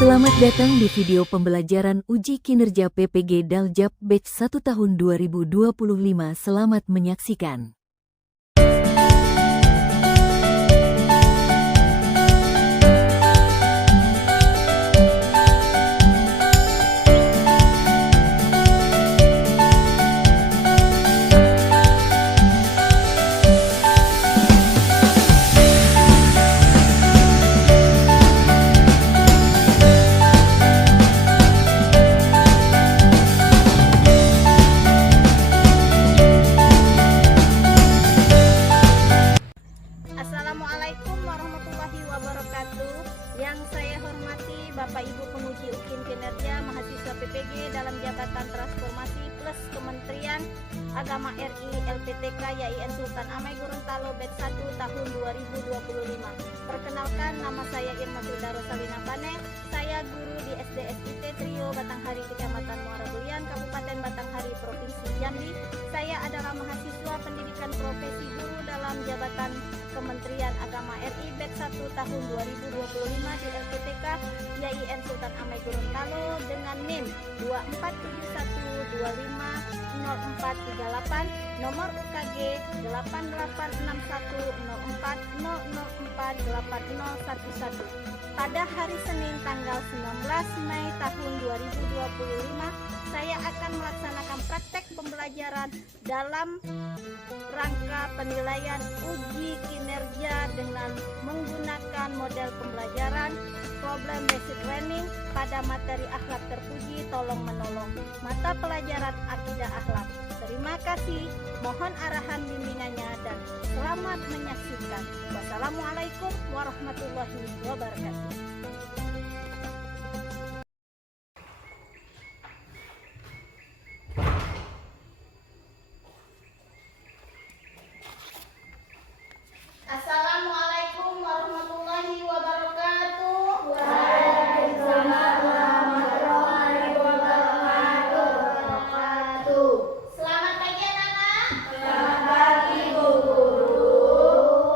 Selamat datang di video pembelajaran uji kinerja PPG Daljab Batch 1 tahun 2025. Selamat menyaksikan. Assalamualaikum warahmatullahi wabarakatuh. Yang saya hormati Bapak Ibu penguji ujian kinerja mahasiswa PPG dalam jabatan transformasi plus Kementerian Agama RI LPTK YIN Sultan Amai Gorontalo Batch 1 tahun 2025. Perkenalkan, nama saya Irma Filda Rosalina Pane. Saya guru di SDSIT Trio Batanghari Kecamatan Muara Bulian, Kabupaten Batanghari, Provinsi Jambi. Saya adalah mahasiswa pendidikan profesi guru dalam jabatan Kementerian Agama RI Batch 1 tahun 2025 di LPTK YIN Sultan Amai Gorontalo dengan NIM 2471250438, nomor UKG 886104004811. Pada hari Senin tanggal 19 Mei tahun 2025, saya akan melaksanakan praktek pembelajaran dalam rangka penilaian uji kinerja dengan menggunakan model pembelajaran problem basic learning pada materi akhlak terpuji tolong menolong, mata pelajaran akidah akhlak. Terima kasih, mohon arahan bimbingannya dan selamat menyaksikan. Wassalamualaikum warahmatullahi wabarakatuh. Assalamualaikum warahmatullahi wabarakatuh. Waalaikumsalam warahmatullahi wabarakatuh. Selamat pagi anak-anak. Selamat pagi Bu Guru.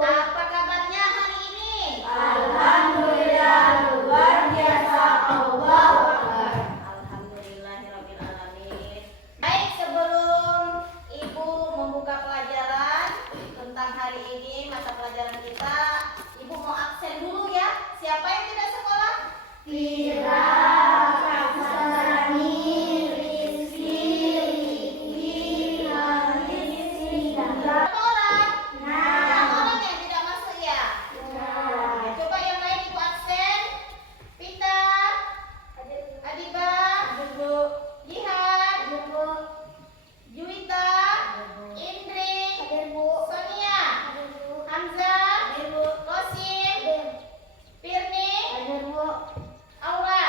Apa kabarnya hari ini? Alhamdulillah luar biasa. Allahu Akbar. Alhamdulillahirabbil alamin. Baik, sebelum Ibu membuka pelajaran tentang hari ini, mata pelajaran kita, Ibu mau absen dulu ya. Siapa yang tidak sekolah? Tira, Kasani, Rizky, Riki, Rizky, dan berapa orang? 6 orang yang tidak masuk ya? Nah, coba yang lain Ibu absen. Pita, Adiba, Jihan, Juwita, Indri, Sonia, Hamzah, Kosim, Firni, Aura.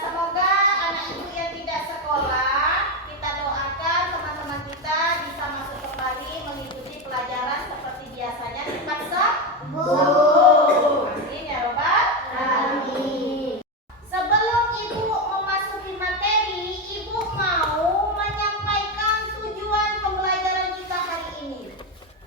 Semoga anak ibu yang tidak sekolah, kita doakan teman-teman kita bisa masuk kembali mengikuti pelajaran seperti biasanya dipaksa. Amin ya robbal alamin. Sebelum Ibu memasuki materi, Ibu mau menyampaikan tujuan pembelajaran kita hari ini.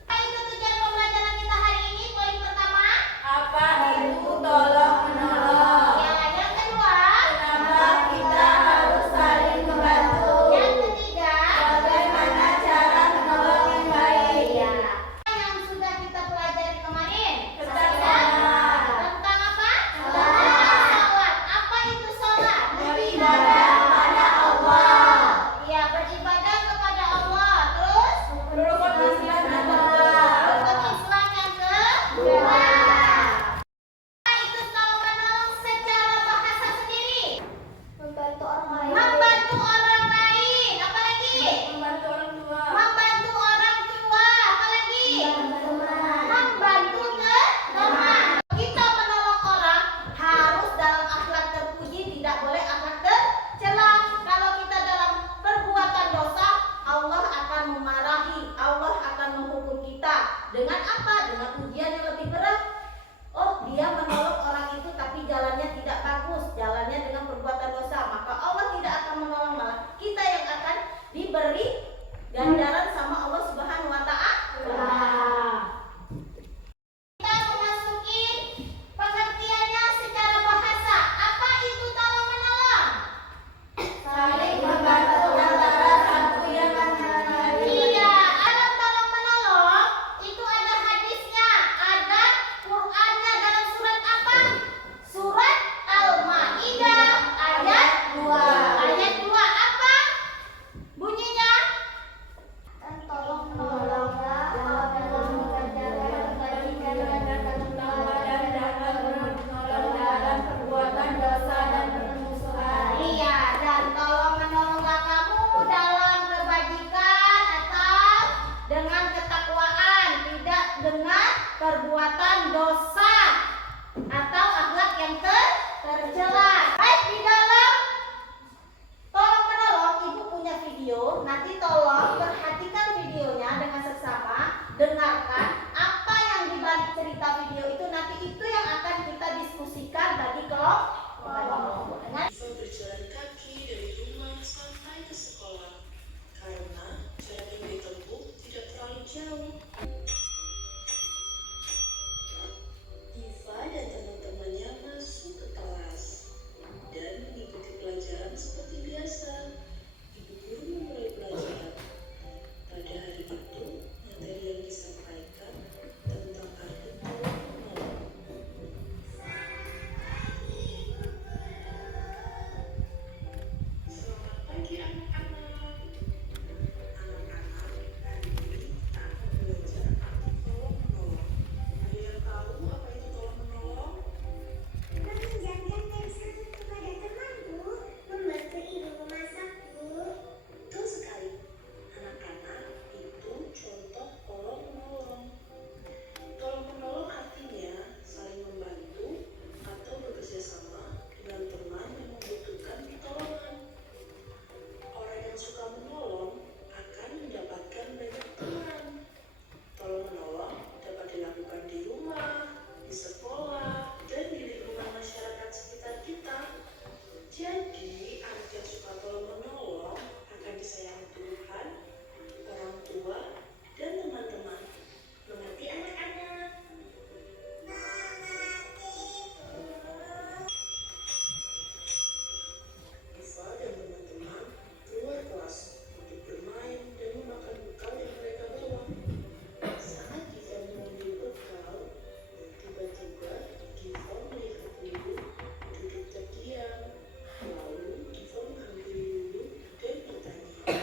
Apa itu tujuan pembelajaran kita hari ini? Poin pertama, Apa itu tolong menolong? ya. Yang kedua, Kenapa kita harus saling membantu? yang ketiga, Bagaimana cara menolong yang baik? ya. Yang sudah kita pelajari kemarin. Ketahui dosa atau akhlak yang tercela. Baik, di dalam tolong menolong ibu punya video, nanti tolong perhatikan videonya dengan seksama, dengarkan apa yang dibalik cerita video itu, nanti itu yang akan kita diskusikan bagi kelompok. Dengan Diva berjalan kaki dari rumah sampai ke sekolah karena jarak yang ditempuh tidak terlalu jauh. Diva dan teman-temannya masuk ke kelas dan mengikuti pelajaran seperti biasa. Ibu guru memulai pelajaran. Pada hari itu, materi yang disampaikan tentang arti tolong menolong. Selamat pagi anak-anak. Anak-anak, hari ini kita akan belajar arti tolong menolong. Ada yang tahu apa itu tolong menolong? Meminjamkan pensil kepada teman, Bu. Membantu ibu memasak, Bu. Betul sekali. Anak-anak, itu contoh tolong menolong. Tolong menolong artinya saling membantu atau bekerja sama dengan teman yang membutuhkan pertolongan. Orang yang suka menolong akan mendapatkan banyak teman. Tolong menolong dapat dilakukan di rumah, di sekolah, dan di lingkungan masyarakat sekitar kita. Jadi, anak yang suka tolong menolong akan disayangi Tuhan, orang tua, dan teman-teman. Mengerti anak-anak? Diva dan teman-teman keluar kelas untuk bermain dan memakan bekal yang mereka bawa. Saat Diva mengambil bekal, tiba-tiba Diva melihat Lulu duduk terdiam. Lalu Diva menghampiri Lulu dan bertanya,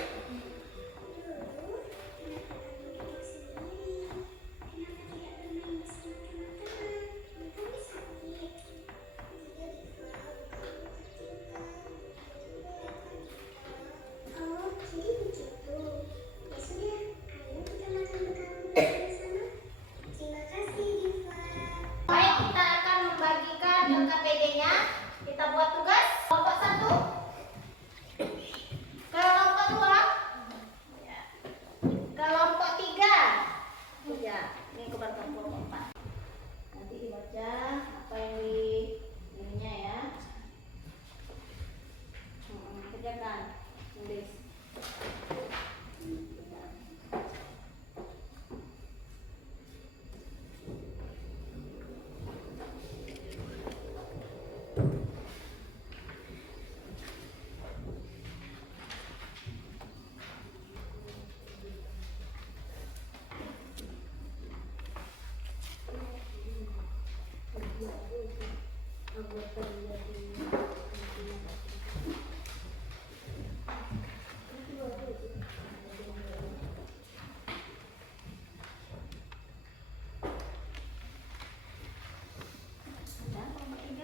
Dulu, kenapa kamu duduk sendiri? Kenapa tidak bermain bersama teman-teman? Kami sakit. Tidak, Diva, kamu tertimpa. Oh, jadi begitu. Ya sudah, ayo kita makan bekal bersama-sama. Terima kasih, Diva. baik, kita akan membagikan KPD-nya. Kita buat tugas kelompok 1, kelompok 2, kelompok 3. Ya, ini kelompok 4. Nanti dibaca apa yang di ininya ya. Kerjakan, tulis. Dan kelompok 3.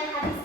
yang habis